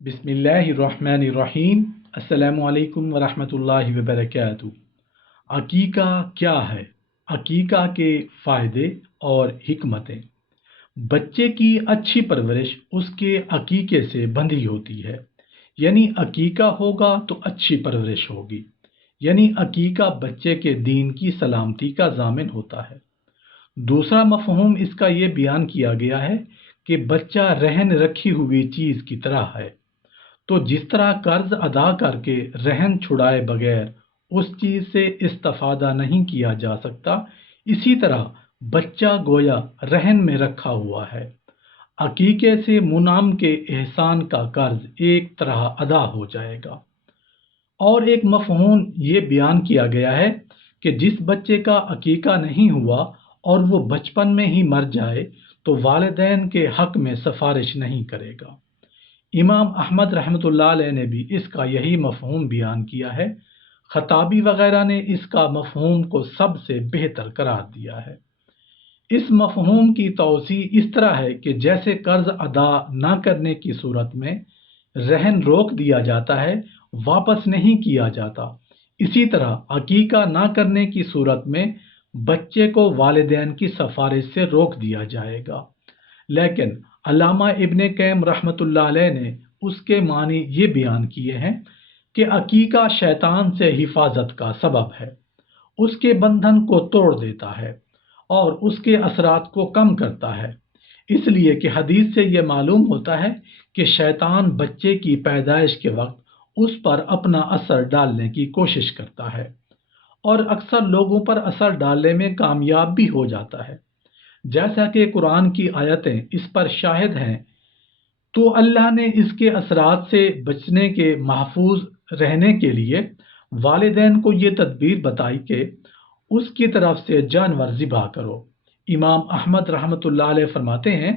बिस्मिल्लाहिर्रहमानिर्रहीम। अस्सलामु अलैकुम वरहमतुल्लाहि वबरकातुहू। अकीका क्या है? अकीका के फ़ायदे और हिकमतें। बच्चे की अच्छी परवरिश उसके अकीके से बंधी होती है। यानी अकीका होगा तो अच्छी परवरिश होगी। यानी अकीका बच्चे के दीन की सलामती का ज़ामिन होता है। दूसरा मफ़हूम इसका ये बयान किया गया है कि बच्चा रहन रखी हुई चीज़ की तरह है। तो जिस तरह कर्ज अदा करके रहन छुड़ाए बगैर उस चीज से इस्तेफादा नहीं किया जा सकता, इसी तरह बच्चा गोया रहन में रखा हुआ है। अकीके से मुनाम के एहसान का कर्ज एक तरह अदा हो जाएगा। और एक मफहूम ये बयान किया गया है कि जिस बच्चे का अकीका नहीं हुआ और वो बचपन में ही मर जाए तो वालिदैन के हक में सिफारिश नहीं करेगा। इमाम अहमद रहमतुल्लाह अलैह ने भी इसका यही मफहूम बयान किया है। खताबी वगैरह ने इसका मफहूम को सबसे बेहतर करार दिया है। इस मफहूम की तौसी इस तरह है कि जैसे कर्ज अदा न करने की सूरत में रहन रोक दिया जाता है, वापस नहीं किया जाता, इसी तरह अकीका न करने की सूरत में बच्चे को वालिदैन की सिफारिश से रोक दिया जाएगा। लेकिन अल्लामा इब्ने कैम रहमतुल्लाह अलैह ने उसके मानी ये बयान किए हैं कि अकीका शैतान से हिफाजत का सबब है, उसके बंधन को तोड़ देता है और उसके असरात को कम करता है। इसलिए कि हदीस से यह मालूम होता है कि शैतान बच्चे की पैदाइश के वक्त उस पर अपना असर डालने की कोशिश करता है और अक्सर लोगों पर असर डालने में कामयाब भी हो जाता है। जैसा कि कुरान की आयतें इस पर शाहिद हैं, तो अल्लाह ने इसके असरात से बचने के महफूज रहने के लिए वालिदैन को ये तदबीर बताई कि उसकी तरफ से जानवर ज़िबा करो। इमाम अहमद रहमतुल्लाह अलैह फरमाते हैं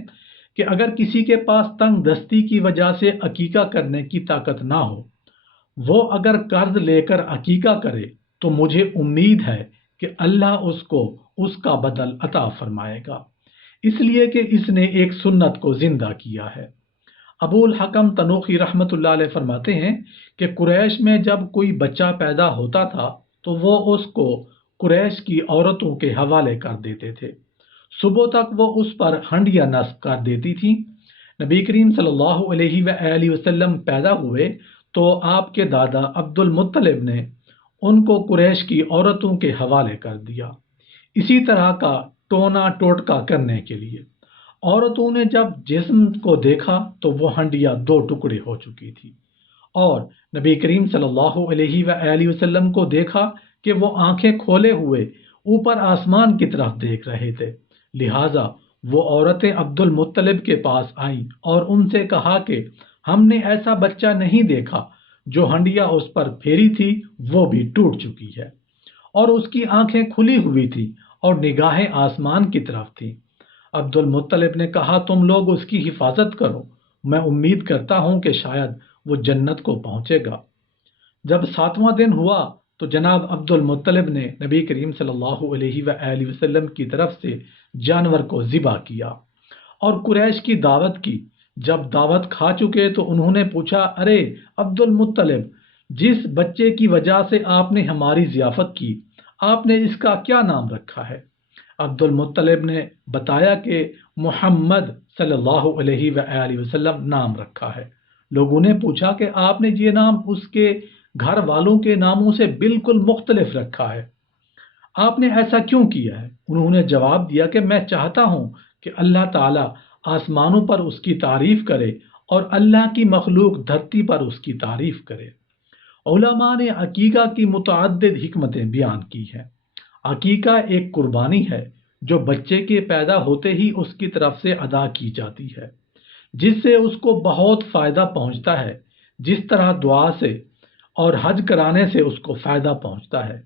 कि अगर किसी के पास तंग दस्ती की वजह से अकीका करने की ताकत ना हो, वो अगर कर्ज लेकर अकीका करे तो मुझे उम्मीद है कि अल्लाह उसको उसका बदल अता फरमाएगा, इसलिए कि इसने एक सुन्नत को जिंदा किया है। अबुल हकम तनूखी रहमतुल्लाह अलैह फरमाते हैं कि कुरैश में जब कोई बच्चा पैदा होता था तो वो उसको कुरैश की औरतों के हवाले कर देते थे। सुबह तक वो उस पर हंडिया नस्ब कर देती थी। नबी करीम सल्लल्लाहु अलैहि वसल्लम पैदा हुए तो आपके दादा अब्दुल मुत्तलिब ने उनको कुरैश की औरतों के हवाले कर दिया, इसी तरह का टोना टोटका करने के लिए। औरतों ने जब जिस्म को देखा तो वो हंडिया दो टुकड़े हो चुकी थी और नबी करीम सल्लल्लाहु अलैहि वसल्लम को देखा कि वो आंखें खोले हुए ऊपर आसमान की तरफ देख रहे थे। लिहाजा वो औरतें अब्दुल मुत्तलिब के पास आईं और उनसे कहा कि हमने ऐसा बच्चा नहीं देखा, जो हंडिया उस पर फेरी थी वो भी टूट चुकी है और उसकी आंखें खुली हुई थी और निगाहें आसमान की तरफ थी। अब्दुल मुत्तलिब ने कहा, तुम लोग उसकी हिफाजत करो, मैं उम्मीद करता हूं कि शायद वो जन्नत को पहुंचेगा। जब 7वां दिन हुआ तो जनाब अब्दुल मुत्तलिब ने नबी करीम सल्लल्लाहु अलैहि वसल्लम की तरफ से जानवर को ज़िबा किया और कुरैश की दावत की। जब दावत खा चुके तो उन्होंने पूछा, अरे अब्दुल मुत्तलिब, जिस बच्चे की वजह से आपने हमारी ज़ियाफत की, आपने इसका क्या नाम रखा है? अब्दुल मुत्तलिब ने बताया कि मोहम्मद सल्लल्लाहु अलैहि वसल्लम नाम रखा है। लोगों ने पूछा कि आपने ये नाम उसके घर वालों के नामों से बिल्कुल मुख्तलिफ रखा है, आपने ऐसा क्यों किया है? उन्होंने जवाब दिया कि मैं चाहता हूं कि अल्लाह ताला आसमानों पर उसकी तारीफ करे और अल्लाह की मखलूक धरती पर उसकी तारीफ करे। उलमा ने अकीका की मुतअद्दिद हिकमतें बयान की हैं। अकीका एक कुर्बानी है जो बच्चे के पैदा होते ही उसकी तरफ से अदा की जाती है, जिससे उसको बहुत फ़ायदा पहुंचता है, जिस तरह दुआ से और हज कराने से उसको फ़ायदा पहुंचता है।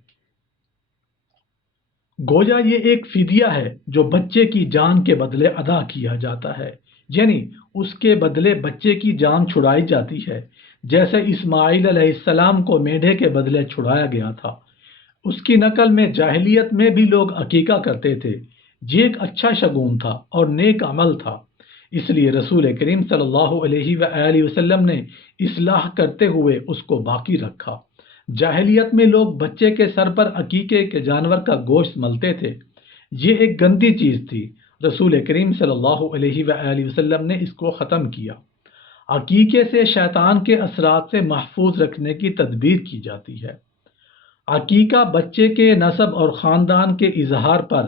गोया ये एक फिदिया है जो बच्चे की जान के बदले अदा किया जाता है, यानी उसके बदले बच्चे की जान छुड़ाई जाती है। जैसे इस्माइल अलैहिस्सलाम को मेढे के बदले छुड़ाया गया था। उसकी नकल में जाहिलियत में भी लोग अकीका करते थे। ये एक अच्छा शगुन था और नेक अमल था। اس لیے رسول کریم صلی اللہ علیہ وآلہ وسلم نے اصلاح کرتے ہوئے اس کو باقی رکھا۔ جاہلیت میں لوگ بچے کے سر پر عقیقے کے جانور کا گوشت ملتے تھے۔ یہ ایک گندی چیز تھی۔ رسول کریم صلی اللہ علیہ وآلہ وسلم نے اس کو ختم کیا۔ عقیقے سے شیطان کے اثرات سے محفوظ رکھنے کی تدبیر کی جاتی ہے۔ عقیقہ بچے کے نسب اور خاندان کے اظہار پر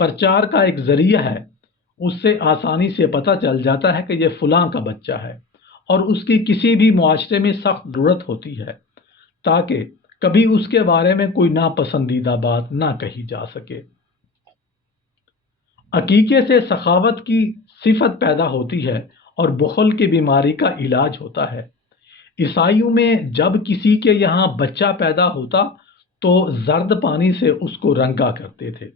پرچار کا ایک ذریعہ ہے۔ اس سے آسانی سے پتہ چل جاتا ہے کہ یہ فلاں کا بچہ ہے، اور اس کی کسی بھی معاشرے میں سخت ضرورت ہوتی ہے تاکہ کبھی اس کے بارے میں کوئی ناپسندیدہ بات نہ کہی جا سکے۔ عقیقے سے سخاوت کی صفت پیدا ہوتی ہے اور بخل کی بیماری کا علاج ہوتا ہے۔ عیسائیوں میں جب کسی کے یہاں بچہ پیدا ہوتا تو زرد پانی سے اس کو رنگا کرتے تھے،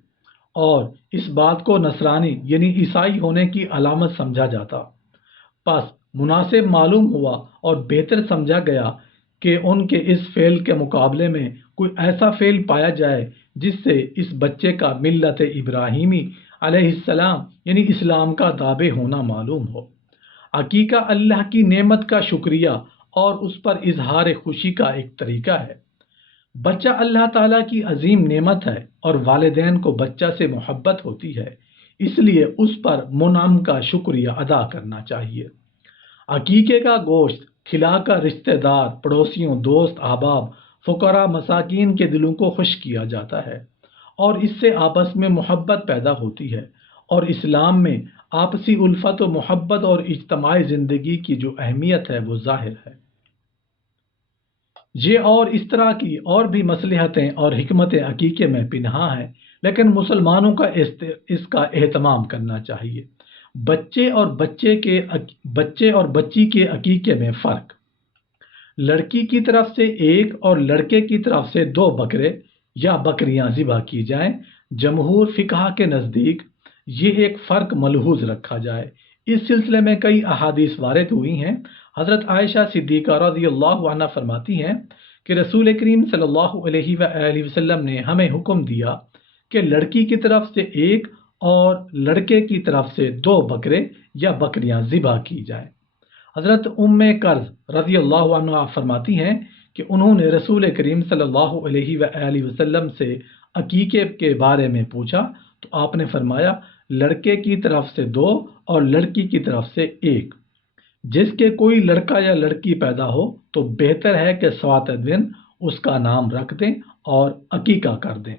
اور اس بات کو نصرانی یعنی عیسائی ہونے کی علامت سمجھا جاتا۔ پس مناسب معلوم ہوا اور بہتر سمجھا گیا کہ ان کے اس فعل کے مقابلے میں کوئی ایسا فعل پایا جائے جس سے اس بچے کا ملت ابراہیمی علیہ السلام یعنی اسلام کا تابع ہونا معلوم ہو۔ عقیقہ اللہ کی نعمت کا شکریہ اور اس پر اظہار خوشی کا ایک طریقہ ہے۔ بچہ اللہ تعالیٰ کی عظیم نعمت ہے اور والدین کو بچہ سے محبت ہوتی ہے، اس لیے اس پر منعم کا شکریہ ادا کرنا چاہیے۔ عقیقے کا گوشت کھلا کر رشتہ دار، پڑوسیوں، دوست، احباب، فقراء، مساکین کے دلوں کو خوش کیا جاتا ہے، اور اس سے آپس میں محبت پیدا ہوتی ہے، اور اسلام میں آپسی الفت و محبت اور اجتماعی زندگی کی جو اہمیت ہے وہ ظاہر ہے۔ یہ اور اس طرح کی اور بھی مصلحتیں اور حکمتیں عقیقے میں پنہاں ہیں، لیکن مسلمانوں کا اس کا اہتمام کرنا چاہیے۔ بچے اور بچی کے عقیقے میں فرق۔ لڑکی کی طرف سے ایک اور لڑکے کی طرف سے 2 بکرے یا بکریاں ذبح کی جائیں۔ جمہور فقہا کے نزدیک یہ ایک فرق ملحوظ رکھا جائے۔ اس سلسلے میں کئی احادیث وارد ہوئی ہیں۔ حضرت عائشہ صدیقہ رضی اللہ عنہ فرماتی ہیں کہ رسول کریم صلی اللہ علیہ وآلہ وسلم نے ہمیں حکم دیا کہ لڑکی کی طرف سے 1 اور لڑکے کی طرف سے 2 بکرے یا بکریاں ذبح کی جائیں۔ حضرت قرظ رضی اللہ عنہ فرماتی ہیں کہ انہوں نے رسول کریم صلی اللہ علیہ وآلہ وسلم سے عقیقے کے بارے میں پوچھا تو آپ نے فرمایا لڑکے کی طرف سے 2 اور لڑکی کی طرف سے 1۔ جس کے کوئی لڑکا یا لڑکی پیدا ہو تو بہتر ہے کہ 7 دن اس کا نام رکھ دیں اور عقیقہ کر دیں۔